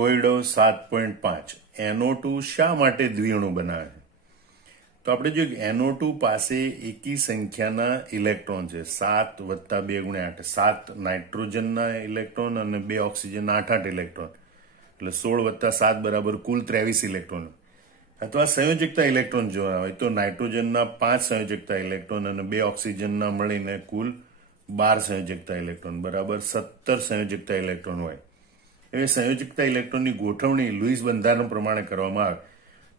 કોયડો 7.5 NO2 શા માટે દ્વિઅણુ બનાવે છે? તો આપણે જોઈએ NO2 પાસે એકી સંખ્યાના ઇલેક્ટ્રોન છે 7 + 2 × 8 7 નાઇટ્રોજનના ઇલેક્ટ્રોન અને 2 ઓક્સિજનના 8 ઇલેક્ટ્રોન એટલે 16 + 7 = કુલ 23 ઇલેક્ટ્રોન. અથવા સંયોજકતા ઇલેક્ટ્રોન જોવા હોય તો નાઇટ્રોજનના 5 સંયોજકતા ઇલેક્ટ્રોન અને 2 ઓક્સિજનના મળીને કુલ 12 સંયોજકતા ઇલેક્ટ્રોન બરાબર 17 સંયોજકતા ઇલેક્ટ્રોન હોય. એ સંયોજકતા ઇલેક્ટ્રોનની ગોઠવણી લુઈસ બંધારણ પ્રમાણે કરવામાં આવે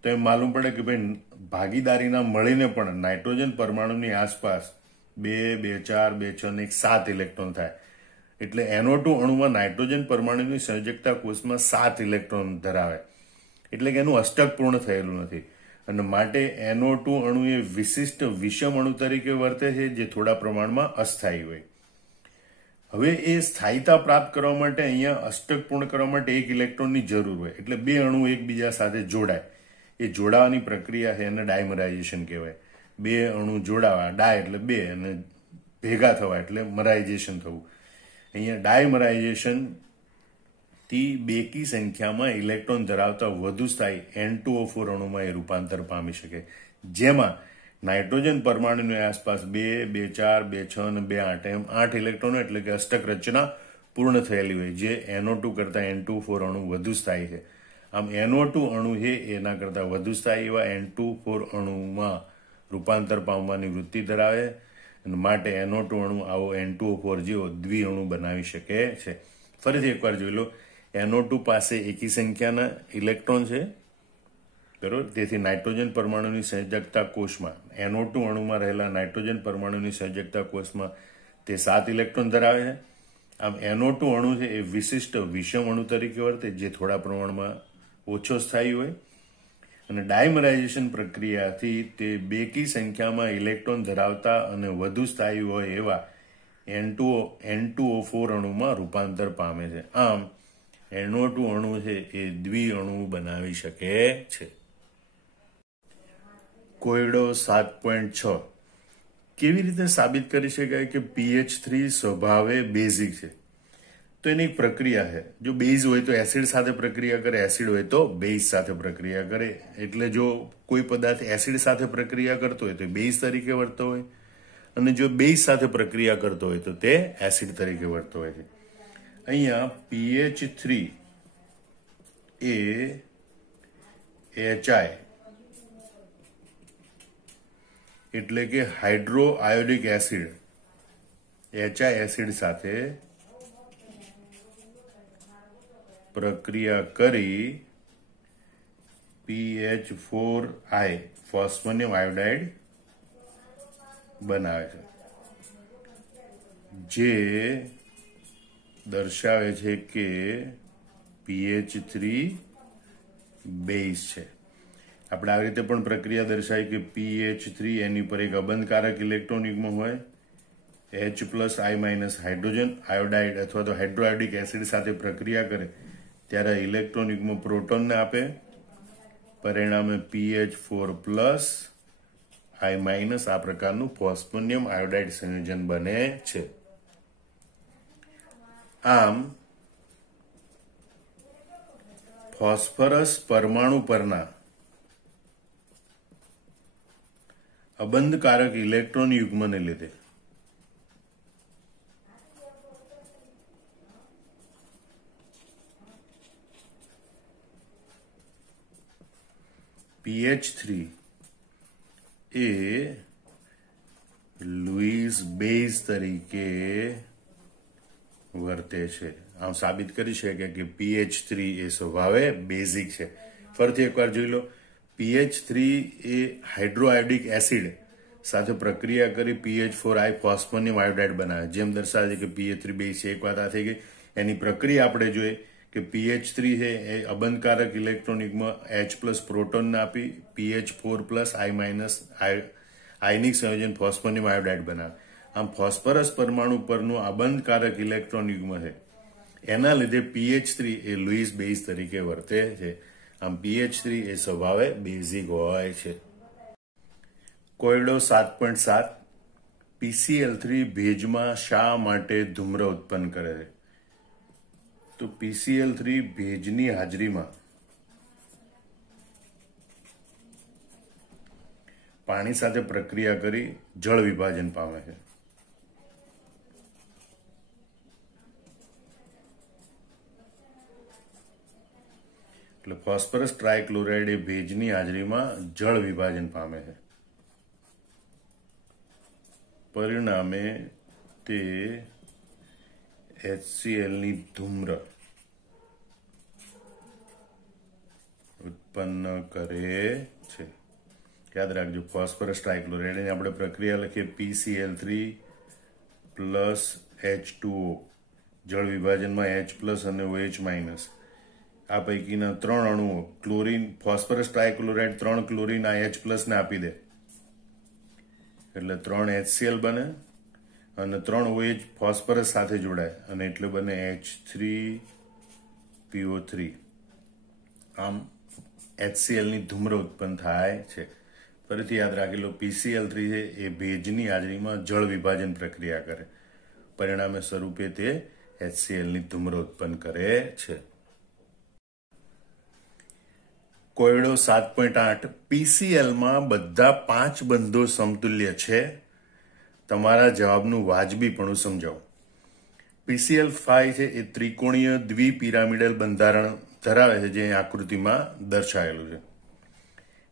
તો એમ માલુમ પડે કે ભાઈ ભાગીદારીના મળીને પણ નાઇટ્રોજન પરમાણુની આસપાસ 2, 2, 4, 2, 6 અને 7 ઇલેક્ટ્રોન થાય. એટલે NO2 અણુમાં નાઇટ્રોજન પરમાણુની સંયોજકતા કોષમાં 7 ઇલેક્ટ્રોન ધરાવે. એટલે કે એનું અષ્ટક પૂર્ણ થયેલું નથી અને માટે NO2 અણુ એ વિશિષ્ટ વિષમ અણુ તરીકે વર્તે છે જે થોડા પ્રમાણમાં અસ્થાયી હોય. હવે એ સ્થાયીતા પ્રાપ્ત કરવા માટે અહીંયા અષ્ટક પૂર્ણ કરવા માટે 1 ઇલેક્ટ્રોનની જરૂર હોય એટલે 2 અણુ એકબીજા સાથે જોડાય. એ જોડાવાની પ્રક્રિયા છે એને ડાયમરાઇઝેશન કહેવાય. 2 અણુ જોડાવા ડાય એટલે 2 અને ભેગા થવા એટલે મરાઇઝેશન થવું. અહીંયા ડાયમરાઇઝેશન થી બેકી સંખ્યામાં ઇલેક્ટ્રોન ધરાવતા વધુ સ્થાયી N2O4 અણુમાં એ રૂપાંતર પામી શકે જેમાં નાઇટ્રોજન પરમાણુની આસપાસ 2, 2, 4, 2, 6 અને 2, 8 એમ 8 ઇલેક્ટ્રોનો એટલે કે અષ્ટક રચના પૂર્ણ થયેલી હોય જે NO2 કરતા N2O4 અણુ વધુ સ્થાયી છે. આમ NO2 અણુ છે એના કરતા વધુ સ્થાયી એવા N2O4 અણુમાં રૂપાંતર પામવાની વૃત્તિ ધરાવે અને માટે NO2 અણુ આવો N2O4 જેવો દ્વિઅણુ બનાવી શકે છે. ફરીથી એકવાર જોઈ લો NO2 પાસે એકી સંખ્યાના ઇલેક્ટ્રોન છે બરોબર. તેથી નાઇટ્રોજન પરમાણુની સંયોજકતા કોષમાં NO2 અણુમાં રહેલા નાઇટ્રોજન પરમાણુની સંયોજકતા કોષમાં તે 7 ઇલેક્ટ્રોન ધરાવે છે. આમ NO2 અણુ છે એ વિશિષ્ટ વિષમ અણુ તરીકે વર્તે જે થોડા પ્રમાણમાં ઓછો સ્થાયી હોય અને ડાયમરાઇઝેશન પ્રક્રિયાથી તે બેકી સંખ્યામાં ઇલેક્ટ્રોન ધરાવતા અને વધુ સ્થાયી હોય એવા N2O4 અણુમાં રૂપાંતર પામે છે. આમ NO2 અણુ છે એ દ્વિઅણુ બનાવી શકે છે. કોયડો 7.6 કેવી રીતે સાબિત કરી શકાય કે pH3 સ્વભાવે બેઝિક છે? તો એની એક પ્રક્રિયા છે. જો બેઝ હોય તો એસિડ સાથે પ્રક્રિયા કરે, એસિડ હોય તો બેઝ સાથે પ્રક્રિયા કરે. એટલે જો કોઈ પદાર્થ એસિડ સાથે પ્રક્રિયા કરતો હોય તો બેઝ તરીકે વર્તતો હોય અને જો બેઝ સાથે પ્રક્રિયા કરતો હોય તો તે એસિડ તરીકે વર્તતો હોય છે. અહીંયા pH3 એ HI એટલે કે હાઇડ્રો આયોડિક એસિડ HI એસિડ સાથે પ્રક્રિયા કરી PH4I ફોસ્ફોનિયમ આયોડાઇડ બનાવે છે જે દર્શાવે છે કે pH3 બેઝ છે. આપણે આવી રીતે પણ પ્રક્રિયા દર્શાવી કે pH3 એની પર એક અબંધકારક ઇલેક્ટ્રોન યુગ્મ હોય H+I- હાઇડ્રોજન આયોડાઇડ અથવા તો હાઇડ્રોઆયોડિક એસિડ સાથે પ્રક્રિયા કરે ત્યારે ઇલેક્ટ્રોન યુગ્મ પ્રોટોનને આપે. પરિણામે PH4+ I- આ પ્રકારનું ફોસ્ફોનિયમ આયોડાઇડ સંયોજન બને છે. આમ ફોસ્ફરસ પરમાણુ પરના અબંધકારક ઇલેક્ટ્રોન યુગ્મને લીધે pH3 એ લુઈસ બેઝ તરીકે વર્તે છે. આમ સાબિત કરી શકે કે pH3 એ સ્વભાવે બેઝિક છે. ફરીથી એકવાર જોઈ લો pH3 એ હાઇડ્રોઆયોડિક એસિડ સાથે પ્રક્રિયા કરી PH4I ફોસ્ફોનિયમ આયોડાઇડ બનાવે જેમ દર્શાવે છે કે pH3 બેઝ છે. એક વાત આ થઈ ગઈ. એની પ્રક્રિયા આપણે જોઈએ કે pH3 છે એ અબંધકારક ઇલેક્ટ્રોન યુગ્મ H+ પ્રોટોનને આપી PH4+ આયનિક સંયોજન ફોસ્ફોનિયમ આયોડાઇડ બનાવે. આમ ફોસ્ફરસ પરમાણુ પરનું અબંધકારક ઇલેક્ટ્રોન યુગ્મ છે એના લીધે pH3 એ લુઈસ બેઝ તરીકે વર્તે છે. આમ pH3 એ સ્વભાવે બેઝિક હોય છે. કોયડો 7.7 PCl3 ભેજમાં શા માટે ધૂમ્ર ઉત્પન્ન કરે છે? તો PCl3 ભેજની હાજરીમાં પાણી સાથે પ્રક્રિયા કરી જળ વિભાજન પામે છે. એટલે ફોસ્ફરસ ટ્રાયક્લોરાઇડ એ ભેજની હાજરીમાં જળ વિભાજન પામે છે. પરિણામે તે HCl ની ધૂમ્ર ઉત્પન્ન કરે છે. યાદ રાખજો, ફોસ્ફરસ ટ્રાયક્લોરાઇડ એની આપણે પ્રક્રિયા લખીએ PCl3 પ્લસ H2O, જળ વિભાજનમાં H પ્લસ અને OH માઇનસ. આ પૈકીના 3 અણુઓ ક્લોરીન, ફોસ્ફરસ ટ્રાયક્લોરાઇડ 3 ક્લોરીન આ H પ્લસ ને આપી દે એટલે 3 HCl બને અને 3 OH ફોસ્ફરસ સાથે જોડાય અને એટલે બને H3PO3. આમ HCl ની ધૂમ્ર ઉત્પન્ન થાય છે. ફરીથી યાદ રાખી લો, PCl3 છે એ ભેજની હાજરીમાં જળ વિભાજન પ્રક્રિયા કરે, પરિણામે સ્વરૂપે તે HCl ની ધૂમ્ર ઉત્પન્ન કરે છે. કોયડો 7.8 PCl માં બધા 5 બંધો સમતુલ્ય છે. તમારા જવાબનું વાજબીપણું સમજાવો. PCl5 છે એ ત્રિકોણીય દ્વિપિરામિડલ બંધારણ ધરાવે છે, જે આકૃતિમાં દર્શાવેલું છે.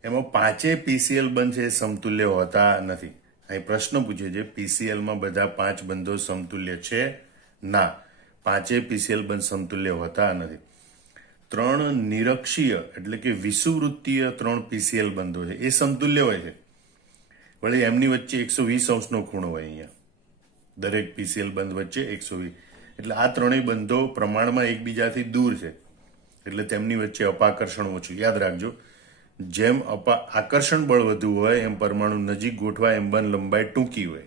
એમાં 5 PCl બંધ છે એ સમતુલ્ય હોતા નથી. અહીં પ્રશ્ન પૂછે છે, PCl માં બધા 5 બંધો સમતુલ્ય છે? ના, 5 PCl બંધ સમતુલ્ય હોતા નથી. 3 નિરક્ષીય એટલે કે વિષુવવૃત્તીય 3 PCl બંધો છે એ સમતુલ્ય હોય છે. વળી એમની વચ્ચે 120 અંશનો ખૂણો હોય. અહીંયા દરેક PCl બંધ વચ્ચે 120, એટલે આ ત્રણેય બંધો પ્રમાણમાં એકબીજાથી દૂર છે, એટલે તેમની વચ્ચે અપાકર્ષણ ઓછું. યાદ રાખજો, જેમ આકર્ષણ બળ વધુ હોય એમ પરમાણુ નજીક ગોઠવાય એમ બન લંબાઈ ટૂંકી હોય.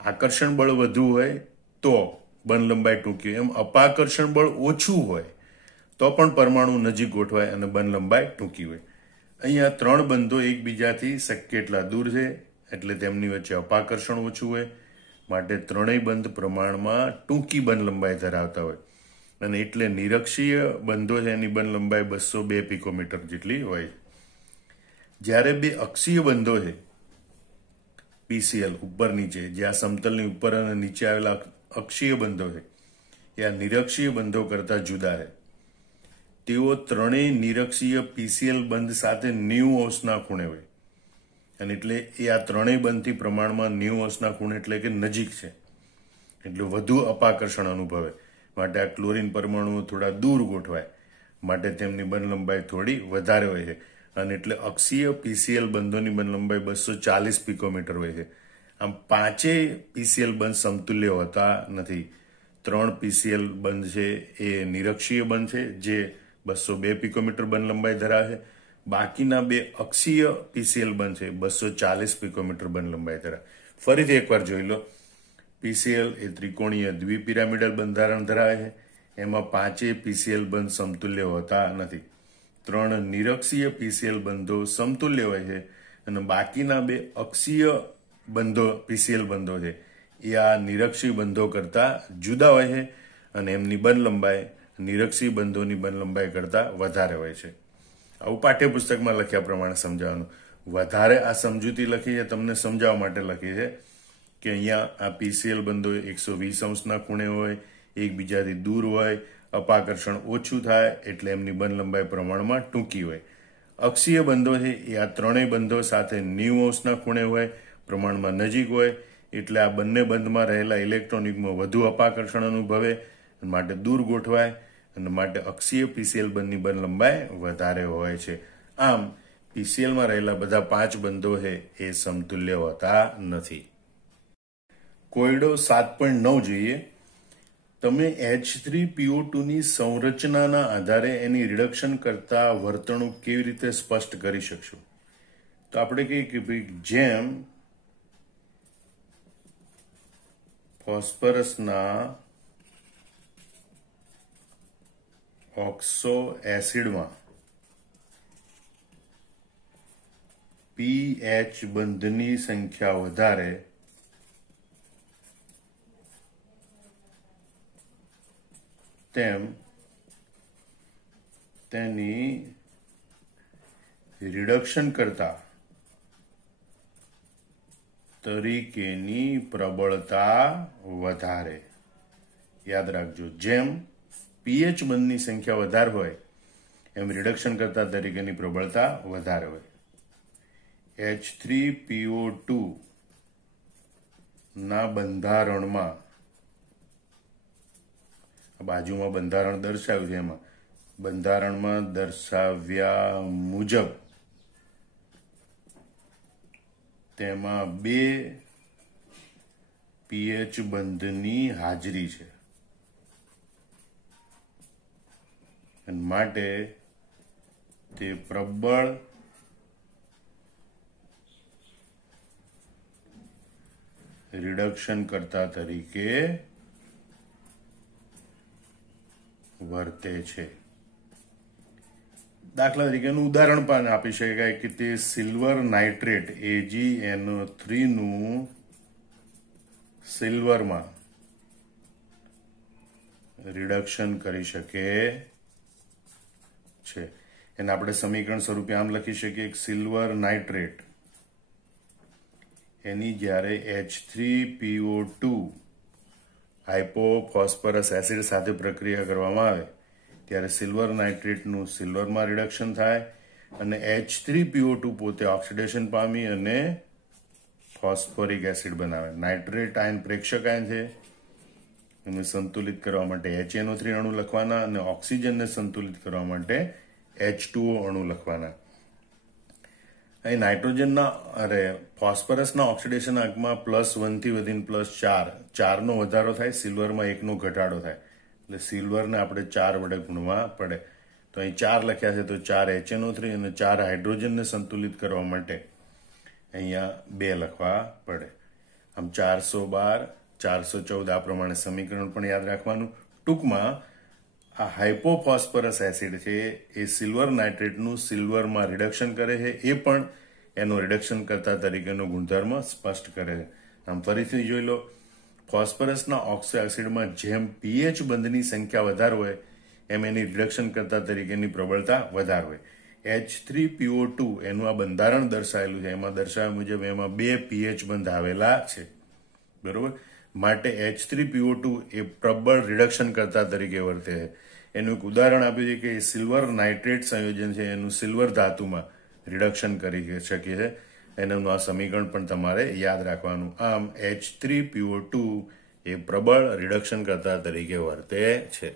આકર્ષણ બળ વધુ હોય તો બન લંબાઈ ટૂંકી હોય, એમ અપાકર્ષણ બળ ઓછું હોય તો પણ પરમાણુ નજીક ગોઠવાય અને બન લંબાઈ ટૂંકી હોય. અહીંયા 3 બંધો એકબીજાથી શક્ય એટલા દૂર છે, એટલે તેમની વચ્ચે અપાકર્ષણ ઓછું હોય, માટે ત્રણેય બંધ પ્રમાણમાં ટૂંકી બન લંબાઈ ધરાવતા હોય અને એટલે નિરક્ષીય બંધો છે એની બન લંબાઈ 202 પિકોમીટર જેટલી હોય. જ્યારે 2 અક્ષીય બંધો છે PCl ઉપર નીચે, જે આ સમતલની ઉપર અને નીચે આવેલા અક્ષીય બંધો છે એ આ નિરક્ષીય બંધો કરતા જુદા છે. તેઓ ત્રણેય નિરક્ષીય PCl બંધ સાથે 90 અંશના ખૂણે હોય અને એટલે એ આ ત્રણેય બંધથી પ્રમાણમાં 90 અંશના ખૂણે એટલે કે નજીક છે, એટલે વધુ અપાકર્ષણ અનુભવે. માટે આ ક્લોરીન પરમાણુઓ થોડા દૂર ગોઠવાય, માટે તેમની બન લંબાઈ થોડી વધારે હોય છે અને એટલે અક્ષીય PCl બંધોની બન લંબાઈ 240 પિકોમીટર હોય છે. આમ 5 PCl બંધ સમતુલ્ય હોતા નથી. 3 PCl બંધ છે એ નિરક્ષીય બંધ છે, જે 202 પિકોમીટર બન લંબાઈ ધરાવે છે. બાકીના 2 અક્ષીય PCl બંધ છે 240 પિકોમીટર બન લંબાઈ ધરાવે. ફરીથી એકવાર જોઈ લો, PCl એ ત્રિકોણીય દ્વિપિરામિડલ બંધારણ ધરાવે છે. એમાં 5 PCl બંધ સમતુલ્ય હોતા નથી. 3 નિરક્ષીય PCl બંધો સમતુલ્ય હોય છે અને બાકીના 2 અક્ષીય બંધો PCl બંધો છે એ આ નિરક્ષીય બંધો કરતા જુદા હોય છે અને એમની બન લંબાઈ નિરક્ષીય બંધોની બન લંબાઈ કરતા વધારે હોય છે. આવું પાઠ્યપુસ્તકમાં લખ્યા પ્રમાણે સમજાવવાનું. વધારે આ સમજૂતી લખી છે તમને સમજાવવા માટે લખી છે કે અહીંયા આ PCl બંધો 120 અંશના ખૂણે હોય, એકબીજાથી દૂર હોય, અપાકર્ષણ ઓછું થાય એટલે એમની બન લંબાઈ પ્રમાણમાં ટૂંકી હોય. અક્ષીય બંધો છે એ આ ત્રણેય બંધો સાથે 90 અંશના ખૂણે હોય, પ્રમાણમાં નજીક હોય, એટલે આ બંને બંધમાં રહેલા ઇલેક્ટ્રોન યુગ્મ વધુ અપાકર્ષણ અનુભવે માટે દૂર ગોઠવાય અને માટે અક્ષીય PCl બંધની બન લંબાઈ વધારે હોય છે. આમ PClમાં રહેલા બધા 5 બંધો છે એ સમતુલ્ય હોતા નથી. કોયડો 7.9 જોઈએ. તમે H3PO2 ની સંરચનાના આધારે એની રિડક્શન કરતા વર્તણૂક કેવી રીતે સ્પષ્ટ કરી શકશો? તો આપણે કહીએ કે ભાઈ જેમ ફોસ્ફરસના ઓક્સો એસિડમાં pH બંધની સંખ્યા વધારે તેમ તેની રિડક્શન કરતા તરીકેની પ્રબળતા વધારે. યાદ રાખજો, જેમ પીએચ બંધની સંખ્યા વધારે હોય એમ રિડક્શન કરતા તરીકેની પ્રબળતા વધારે હોય. H3PO2 ના બંધારણમાં, બાજુમાં બંધારણ દર્શાવ્યું છે, એમાં બંધારણમાં દર્શાવ્યા મુજબ તેમાં 2 પીએચ બંધની હાજરી છે અને માટે તે પ્રબળ રિડક્શન કરતા તરીકે વર્તે છે. દાખલા તરીકેનું ઉદાહરણ પણ આપી શકાય કે તે સિલ્વર નાઇટ્રેટ AgNO3 નું સિલ્વરમાં રિડક્શન કરી શકે છે. એને આપણે સમીકરણ સ્વરૂપે આમ લખી શકીએ કે સિલ્વર નાઇટ્રેટ એની જ્યારે H3PO2 હાઇપોફોસ્ફરસ એસિડ સાથે પ્રક્રિયા કરવામાં આવે ત્યારે સિલ્વર નાઇટ્રેટનું સિલ્વરમાં રિડક્શન થાય અને H3PO2 પોતે ઓક્સિડેશન પામી અને ફોસ્ફોરિક એસિડ બનાવે. નાઇટ્રેટ આયન પ્રેક્ષક આયન છે, એને સંતુલિત કરવા માટે HNO3 અણુ લખવાના અને ઓક્સિજનને સંતુલિત કરવા માટે H2O અણુ લખવાના. અહીં નાઇટ્રોજનના ફોસ્ફરસના ઓક્સિડેશન આંકમાં +1 થી વધીને +4 નો વધારો થાય, સિલ્વરમાં 1 નો ઘટાડો થાય. એટલે સિલ્વરને આપણે 4 વડે ગુણવા પડે. તો અહીં 4 લખ્યા છે, તો 4 HNO3 અને 4 હાઇડ્રોજનને સંતુલિત કરવા માટે અહીંયા 2 લખવા પડે. આમ 412, 414 આ પ્રમાણે સમીકરણ પણ યાદ રાખવાનું. ટૂંકમાં આ હાઇપોફોસ્ફરસ એસિડ છે એ સિલ્વર નાઇટ્રેટનું સિલ્વરમાં રિડક્શન કરે છે, એ પણ એનો રિડક્શન કરતા તરીકેનો ગુણધર્મ સ્પષ્ટ કરે છે. આમ ફરીથી જોઈ લો, ફોસ્ફરસના ઓક્સિડમાં જેમ પીએચ બંધની સંખ્યા વધારે હોય એમ એની રિડક્શન કરતા તરીકેની પ્રબળતા વધારે હોય. H3PO2 એનું આ બંધારણ દર્શાવેલું છે, એમાં દર્શાવ્યા મુજબ એમાં 2 પીએચ બંધ આવેલા છે, બરોબર. માટે H3PO2 એ પ્રબળ રિડક્શન કરતા તરીકે વર્તે છે. એનું એક ઉદાહરણ આપ્યું છે કે સિલ્વર નાઇટ્રેટ સંયોજન છે એનું સિલ્વર ધાતુમાં રિડક્શન કરી શકે છે. એનું આ સમીકરણ પણ તમારે યાદ રાખવાનું. આમ H3PO2 એ પ્રબળ રિડક્શન કરતા તરીકે વર્તે છે.